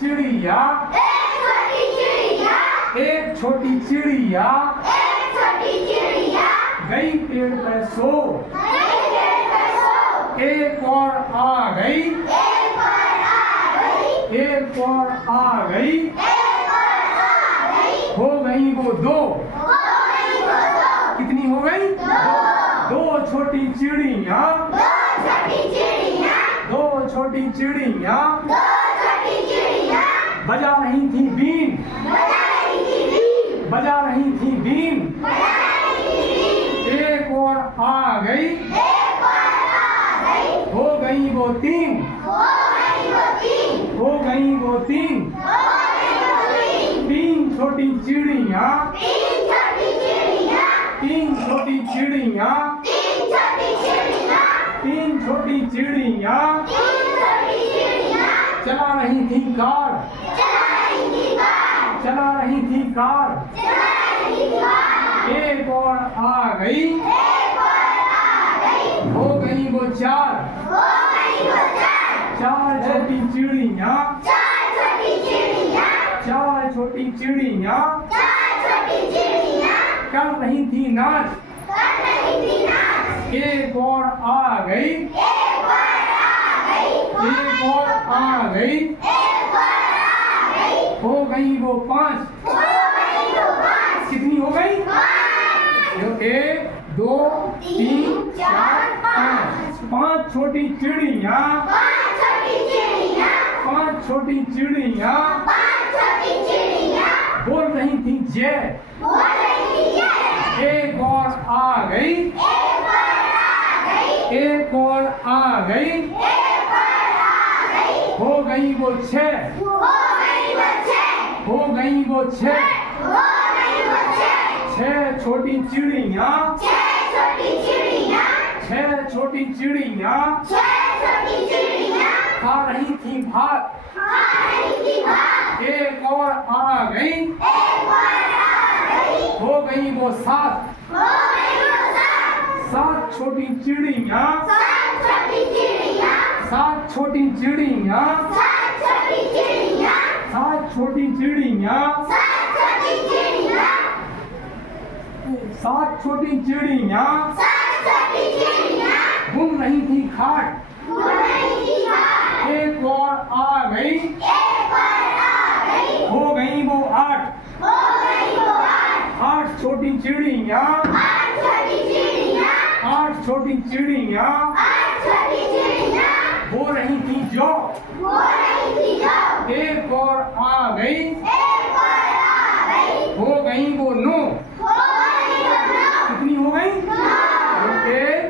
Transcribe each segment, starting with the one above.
चिड़िया एक छोटी चिड़िया गई पेड़ पर सो एक और आ गई एक और आ गई हो गई वो दो कितनी हो गई दो छोटी चिड़िया दो छोटी चिड़िया बजा रही थी बीन बजा रही थी बीन एक और आ गई हो गई वो तीन हो गई वो तीन तीन छोटी चिड़िया तीन छोटी चिड़िया तीन छोटी चिड़िया चला रही थी कार चला रही थी कार एक और आ गई हो गई वो चार चार छोटी चिड़िया चार छोटी चिड़िया कर रही थी नाच एक और आ गई एक और आ गई हो गई वो पांच कितनी हो गई एक दो तीन चार पाँच पांच छोटी चिड़िया पांच छोटी चिड़िया बोल रही थी जय एक और आ गई एक और आ गई हो गई वो छह हो गई वो छह छह छोटी चिड़िया छह छोटी चिड़िया खा रही थी भात एक और आ गई हो गई वो सात सात छोटी चिड़िया सात छोटी चिड़िया सात छोटी चिड़िया सात छोटी चिड़िया घूम रही थी खाट एक और आ गई हो गई वो आठ आठ छोटी चिड़िया आठ छोटी चिड़िया हो रही थी जो एक और आ गई हो गई वो नौ कितनी हो गई एक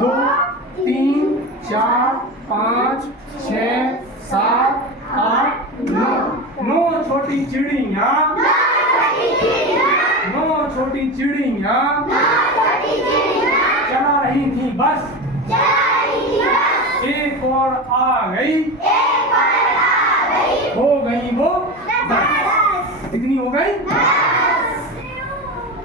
दो तीन चार पाँच छः सात आठ नौ नौ छोटी चिड़िया नौ छोटी चिड़िया चला रही थी बस एक और आ गई हो गई वो 10 कितनी हो गई